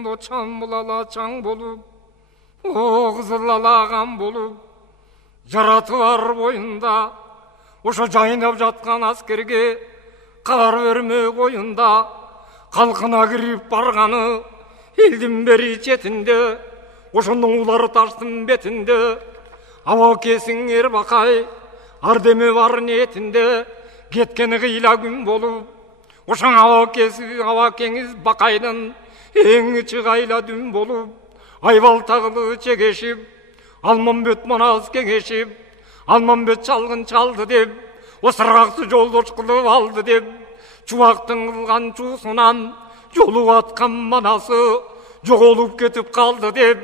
ошондо чамбулала чаң болуп, кызылалаган болуп, жаратылар боюнда ошо жайнап жаткан аскерге кабар бермек оюнда калкына кирип барганы элдин бери четинде, ошондон улар таштын бетинде абакесиң Эрбакай ардеме бар ниетинде кеткени кыйла күн болуп, ошоң абакеңиз Бакайдын эң чыгайла дүн болуп, Айбалтагылы чегешип, Алмамбет манас кеңешип, Алмамбет чалгын чалды деп, Осыргакты жолдош кылып алды деп, Чубактын кылган чуусунан жолуп аткан манасы жоголуп кетип калды деп,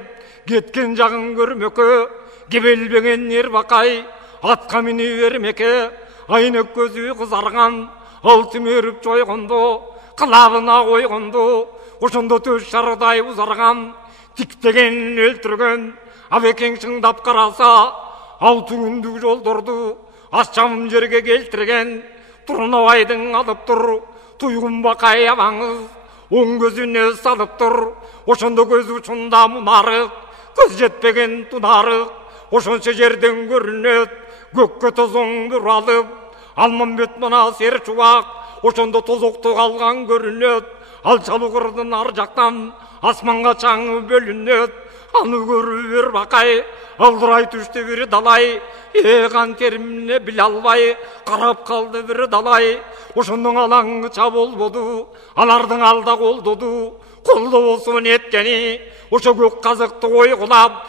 кеткен жагын көрмөккө кебелбеген Эрбакай атка минип бермекке, айнек көзү кызарган алтын өрүп чойгондо, кылабына койгондо, ошондо төш шардай узарган тиктеген өлтүргөн абекең чыңдап караса, алты күндүк жолдорду аччам жерге келтирген Турнабайдың алып тур туйгун Бакай абаңыз оң көзүнө салып тур, ошондо көз учунда мунарык, көз жетпеген тунарык, ошончо жерден көрүнөт көккө тозоң бүр алып, Алмамбет мына сер чубак ошондо тозокто калган көрүнөт, алчалуу кырдын ар жактан асманга чаңы бөлүнөт, аны көрүп Эрбакай алдырай түштү бир далай, кан теримине биле албай карап калды бир далай, ошондон алаңыча болбоду, алардын алда колдоду, колдобосун эткени, ошо көк казыкты койгулап,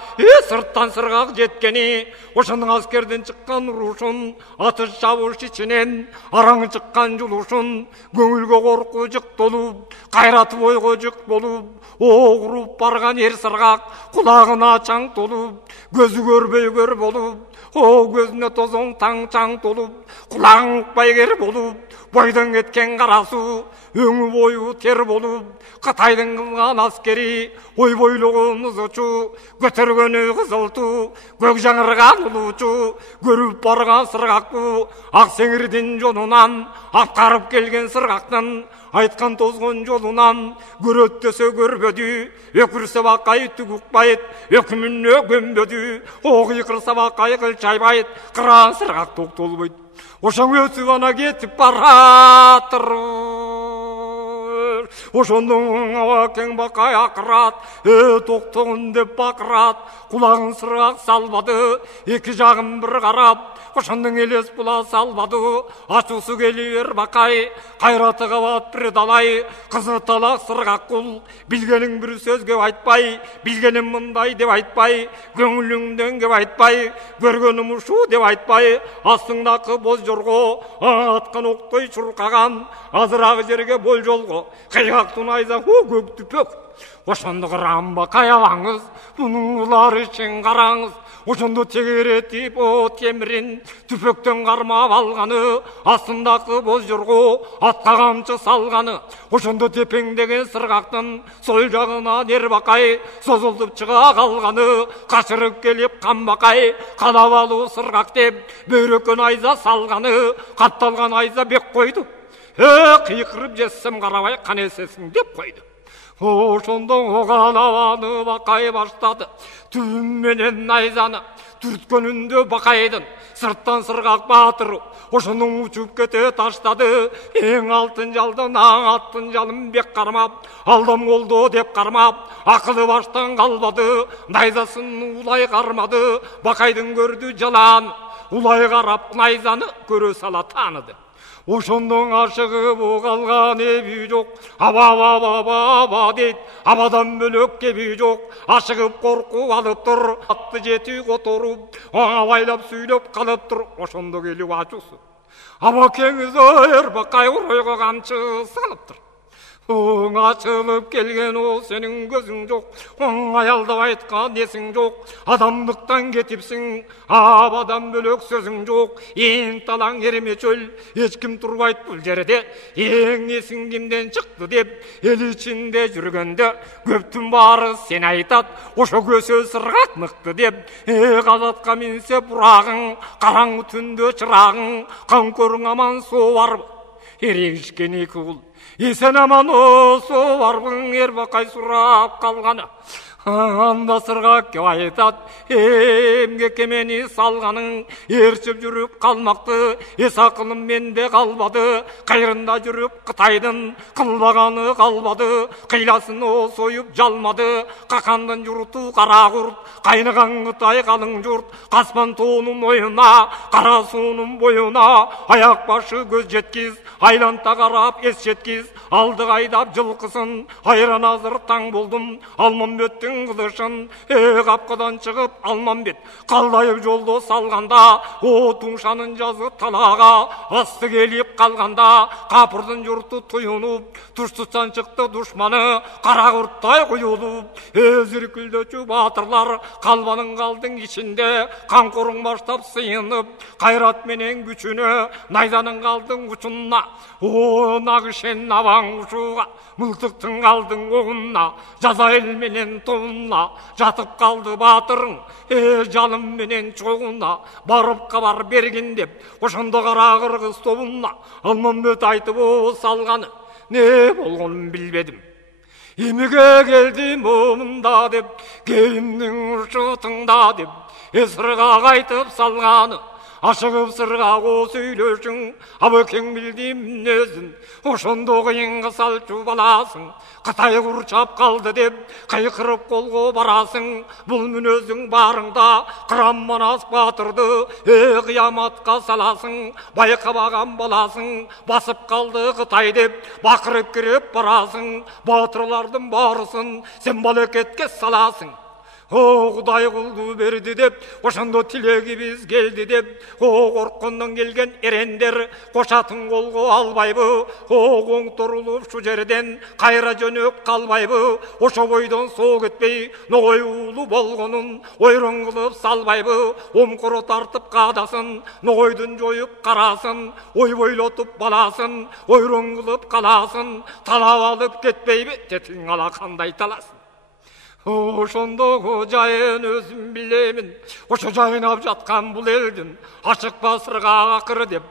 сырттан сыргак жеткени, ошондон аскерден чыккан урушун, атыш чабыш ичинен араң чыккан жулушун, көңүлгө корку жык толуп, кайратып ойго жык болуп, огуруп барган эр сыргак кулагына чаң толуп, көзү көрбөй көр болуп, көзүнө тозоң таң чаң толуп, кулагың укпай кер болуп, бойдон кеткен кара суу өңү бою тер болуп, Катайдын кылган аскери ойбойлогон ызычу, көтөргөнү кызыл туу, көк жаңырган улуучу, көрүп барган сыргакпу, ак сеңирдин жолунан аткарып келген сыргактын айткан тозгон жолунан, көрөт десе көрбөдү, өкүрсө Бакай түк укпайт, өкүмүнө көмбөдү, кыйкырса Бакай кылчайбайт, кыран сыргак токтолбойт. Ошоң өтүп ана кетип баратыр, ошондон абакең Бакай акырат, токтогун деп бакырат, кулагын сыргак салбады, эки жагын бир карап, ошондон элес була салбады, ачуусу келип Эрбакай кайраты кабат бир далай, кызы талак сыргак кул, билгениң бир сөзгө айтпай, билгеним мындай деп айтпай, көңүлүңдөн кеп айтпай, көргөнүм ушу деп айтпай, астыңдакы боз жорго аткан октой чуркаган, азыраак жерге бол жолго кыйгактын айза көк түпөк. Ошондо кыран Бакай абаңыз, мунун улары ичин караңыз, ошондо тегеретип темирин түпөктөн кармап алганы, астындагы боз жорго атка камчы салганы, ошондо тепеңдеген сыргактын сол жагынан Эрбакай созулуп чыга калганы, качырып келип Канбакай канап алуу сыргак деп бөйрөккөн айза салганы, катталган айза бек койду. Кыйкырып жетсем карабай канесесиң деп койду. Ошондо оганабаны Бакай баштады, түбүн менен айзаны түрткөнүндө Бакайдын сырттан сыргак баатыры, ошондон учуп кете таштады, эң алтын жалдын аң аттын жалын бек кармап, алдам колдо деп кармап, акылы баштан калбады, найзасын улай кармады, Бакайдын көрдү жалан, улай карап найзаны көрө сала тааныды. Ошондон ашыгып калган эби жок, аба дейт, абадан бөлөк кеби жок, ашыгып коркуп алып тур, атты жети которуп, абайлап сүйлөп калып тур, ошондо келип ачуусу. Абакеңиз Эрбакай оройго камчы салып тур. Ачылып келген о сенин көзүң жок, аялдап айткан эсиң жок, адамдыктан кетипсиң, абадан бөлөк сөзүң жок, эң талаң эреме чөл, эч ким турбайт бул жерде, эң эсиң кимден чыкты деп, эл ичинде жүргөндө, көптүн баары сени айтат, ошо көсө сыргак мыкты деп, казатка минсе бурагың, караңгы түндө чырагың, кан көрүң аман соо барбы? ерегішкен екі ұл. Есен аман осы барбың Ербақай сұрап қалғаны. Анда сырғақ кеп айтат, емге кемені салғаның, ершіп жүріп қалмақты, есақылым менде қалбады, қайрында жүріп Қытайдың қылбағаны қалбады, қиласын о сойып жалмады, қақандың жұрты қара құрт, қайнаған Қытай қалың жұрт, қаспан тоның ойына, қара суының бойына, аяқ башы көз жеткіз, айланта қарап ес жеткіз, алды қайдап жылқысын, айран азыр таң болдым, Алмамбеттің қылышын, қапқадан шығып Алмамбет қалдайып жолды салғанда, о тұңшаның жазы талаға асты келіп қалғанда, қапырдың жұрты тұйынып, тұштықтан шықты дұшманы, қара құрттай құйылып, зіркілдечу батырлар қалбаның қалдың ішінде, қанқорың баштап сыйынып, қайрат менен күшіні, найзаның қалдың ұшынна, о нағышен аваң ұшуға, мылтықтың қалдың оғынна, жазайыл менен тоғынна, жатып қалды батырың, жалым менен чоғынна, барып қабар берген деп, ошондо қара қырғыз тобынна, Алмамбет айтып о салғаны, не болғанын білбедім. Емеге келдім omында деп, келімнің ұшы тыңда деп, сырға қайтып салғаны, ашығып сырға о сөйлешің, абекең білдім мінезін, ошондо қиынға салчу баласың, Қытай құрчап қалды деп, қайқырып қолға барасың, бұл мінезің барыңда, қырам Манас батырды, қияматқа саласың, байқабаған баласың, басып қалды Қытай деп, бақырып кіріп барасың, батырлардың барысын, сен балекетке саласың. О Құдай құлды берді деп, ошондо тилеги биз келди деп, о коркондон келген эрендер кошатын колго албайбы, о оңторулуп шу жерден кайра жөнөп калбайбы, ошо бойдон соо кетпей ногой уулу болгонун ойрон кылып салбайбы, омкоро тартып каадасын, ногойдун жоюп карасын, ойбойлотуп баласын, ойрон кылып каласын, талап алып кетпейби, тетиң ала кандай таласын. Ошондо жайын өзім білемін, ошо жайнап жатқан бұл елдің, ашықпа сырға ақыр деп,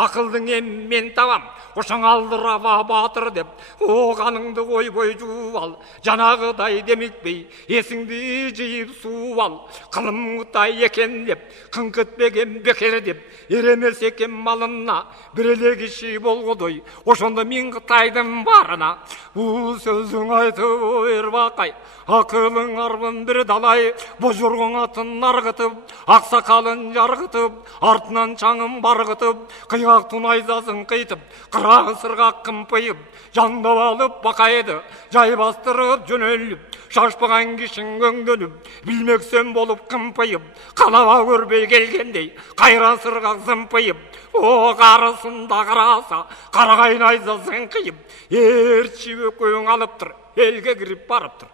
ақылдың мен табам, ошоң алдыраба батыр деп, о қаныңды ойбой жуып ал, жанағыдай демікпей, есіңді жиып суып ал, қылым Қытай екен деп, қыңқытпеген бекер деп, еремес екен малына, бір еле киши болгодой, ошондо мен Қытайдың барына, бұл сөзің айтып Ербақай, ақылың арбын бір далай, божорғың атын арғытып, ақсақалын жарғытып, артынан чаңын барғытып, қиғақтың айзасын қитып, қырағы сырғақ қымпайып, жандап алып бақайды, жай бастырып жөнеліп, шашпаған кишің өңдөніп, білмексен болып қымпайып, қалаба көрбей келгендей, қайран сырғақ зымпайып, о қарысында қараса, қарағайын айзасын қиып, ерчі өкөң алып тұр, елге кіріп барып тұр.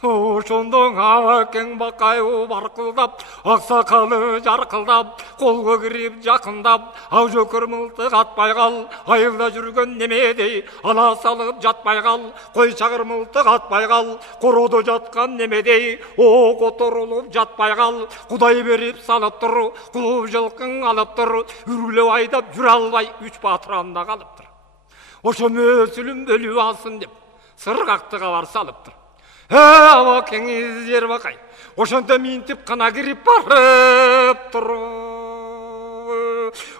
Ошондо абакең бакайы баркылдап, аксакалы жаркылдап, колго кирип жакындап, ак жөкөр мылтык атпай кал, айылда жүргөн немедей, ала салып жатпай кал, кой чагыр мылтык атпай кал, коrodо жаткан немедей, о которулуп жатпай кал, Кудай берип салып тур, кулуп жылкың алып тур, үрүлөп айдап жүрө албай, 3 батыранда калыптыр. Ошо мөсүлүм бөлүп алсын деп, сыргакты кабар салыптыр. Абакеңиз Ербакай, ошонто минтип кана кирип барып тур.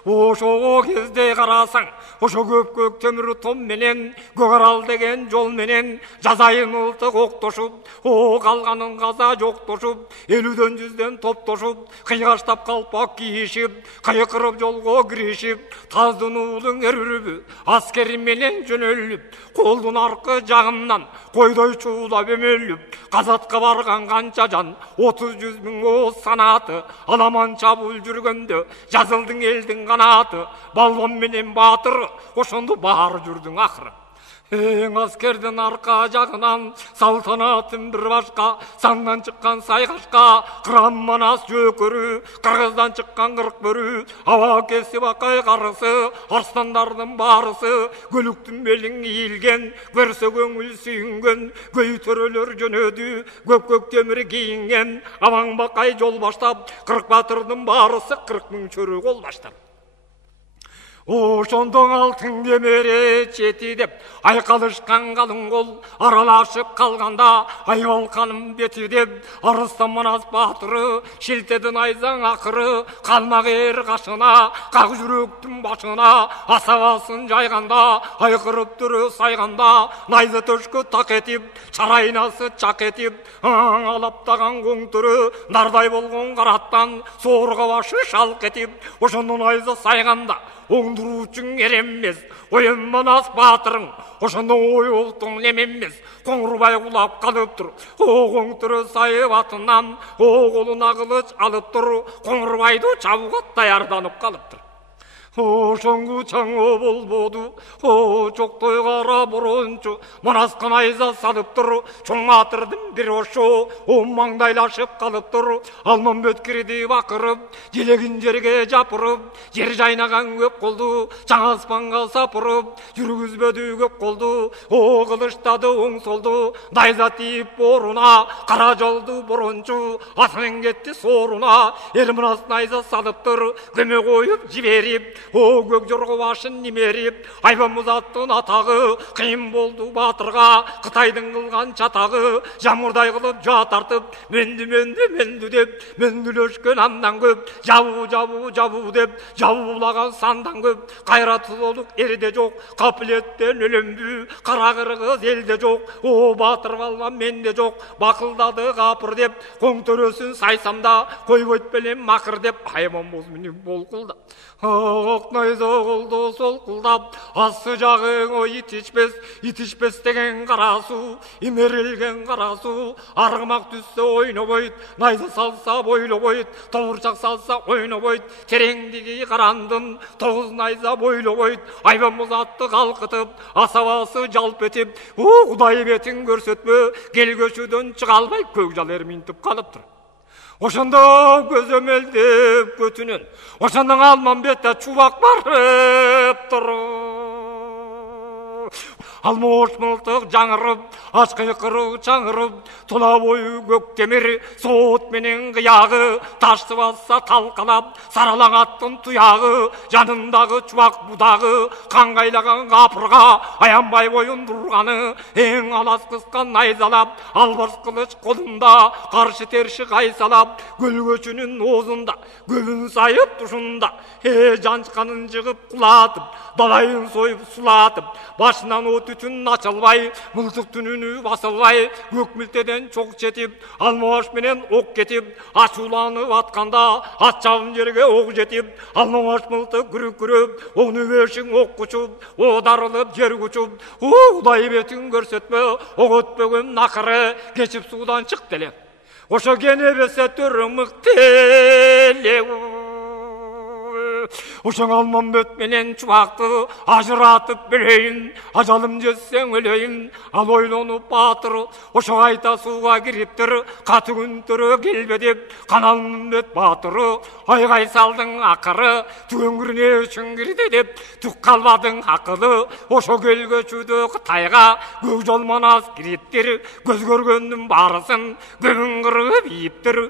Ошо кезде карасаң, ошо көк төмүр том менен, көк арал деген жол менен, жазайын мылтык октошуп, о калганын каза жоктошуп, 50дөн 100дөн топтошуп, кыйгаштап калпак кийишип, кайкырып жолго киришип, таздын уулуң өрүрүбү, аскери менен жөнөлүп, колдун аркы жагынан койдой чуулап өмөлүп, казатка барган канча жан, 30-100 миң ооз санаты, аламан чабуул жүргөндө, жазылдың элдин канаты, балбон менен батыр, ошондо баары жүрдүң акыры. Эң аскердин арка жагынан, салтанатын бир башка, саңдан чыккан сайгашка, кырам Манас жөкөрү, кыргыздан чыккан кырк бөрү, аба кеси бакай карысы, арстандардын баарысы, көлүктүн белиң ийилген, көрсө көңүл сүйүнгөн, көй төрөлөр жөнөдү, көк темир кийинген, абаң бакай жол баштап, 40 батырдын баарысы 40 миң чөрү кол баштап. ошондон алтын кемере жети деп айкалышкан калың кол аралашып калганда айбалканын бети деп Арыстан Манас баатыры шилтедин айзаң акыры калмак эр кашына как жүрөктүн башына асабасын жайганда айкырып түрү сайганда найза төшкө так этип чарайнасы чак этип алаптаган коңтөрү нардай болгон караттан соорго башы шалк этип ошондон найза сайганда оңдуруучуң эреммес оен Манас баатырың ошондо ой олтуң неменмес Коңурбай кулап калыптыр коңтөрө сайып атынан колуна кылыч алыптыр Коңурбайды чабууга даярданып калыптыр ошоңгу чаңы болбоду чоктой кара борончу Манаска найза салыптыр чоң батырдын бир ошо маңдайлашып калыптыр Алмамбет кирди бакырып желегин жерге жапырып жер жайнаган көп колду жаңы аспанга сапырып жүргүзбөдү көп колду кылычтады оң солду найза тийип боруна кара жолду борончу атынан кетти сооруна эл Манас найза салыптыр көмө коюп жиберип көк жорго башын немерип айбан музаттын атагы кыйын болду баатырга Кытайдын кылган чатагы жамурдай кылып жаа тартып мөндү деп мөндүлөшкөн андан көп жабуу деп жабуулаган сандан көп кайратсыздуулук эрде жок капилеттен өлөмбү кара кыргыз элде жок баатыр балбан менде жок бакылдады капыр деп коңтөрөсүн сайсамда койбойт белем макыр деп айбан боз менен болкулда найза колду солкулдап асты жагыңо итишпес деген кара суу имерилген кара суу аргымак түссө ойнобойт найза салса бойлобойт тобурчак салса ойнобойт тереңдиги карандын тогуз найза бойлобойт айбан боз атты калкытып асабасы жалп этип Кудай бетин көрсөтпө келгөчүдөн чыга албай көк жал эрминтип калыптыр ошондо көзөмөлдөп көтүнөн ошондон Алмамбетте чубак барыптыр Алмош мылтык жаңырып аш кыйкыруу чаңырып тула бою көк темир соот менен кыягы ташты басса талкалап саралаң аттын туягы жанындагы чубак будагы каңгайлаган капырга аянбай боюндурганы эң алас кыскан найзалап албас кылыч колунда каршы терши кайсалап көлгөчүнүн оозунда көбүн сайып тушунда жанчканын жыгып кулатып далайын союп сулатып башынан от түтүн ачылбай мылтык түнүнү басылбай көк милтеден чок жетип алмабаш менен ок кетип ачууланып атканда ат жабын жерге ок жетип алмабаш мылтык күрүкүрөп ону бешиң ок кучуп дарылып жер кучуп Кудай бетин көрсөтпө ок өтпөгөн акыры кечип суудан чык деле ошо кенебесе төрүң мыктеле ошоң Алмамбет менен чубакты ажыратып берейин ажалым жетсең өлөйүн ал ойлонуп баатыр ошо кайта сууга кириптир каты күнтөрө келбе деп Алмамбет баатыры айгай салдың акыры түгөнгүрүнө үчүн кирди деп түк калбадың акылы ошо келгөчүдө Кытайга көк жол Манас кириптир көз көргөндүн баарысын көбүн кырып ийиптир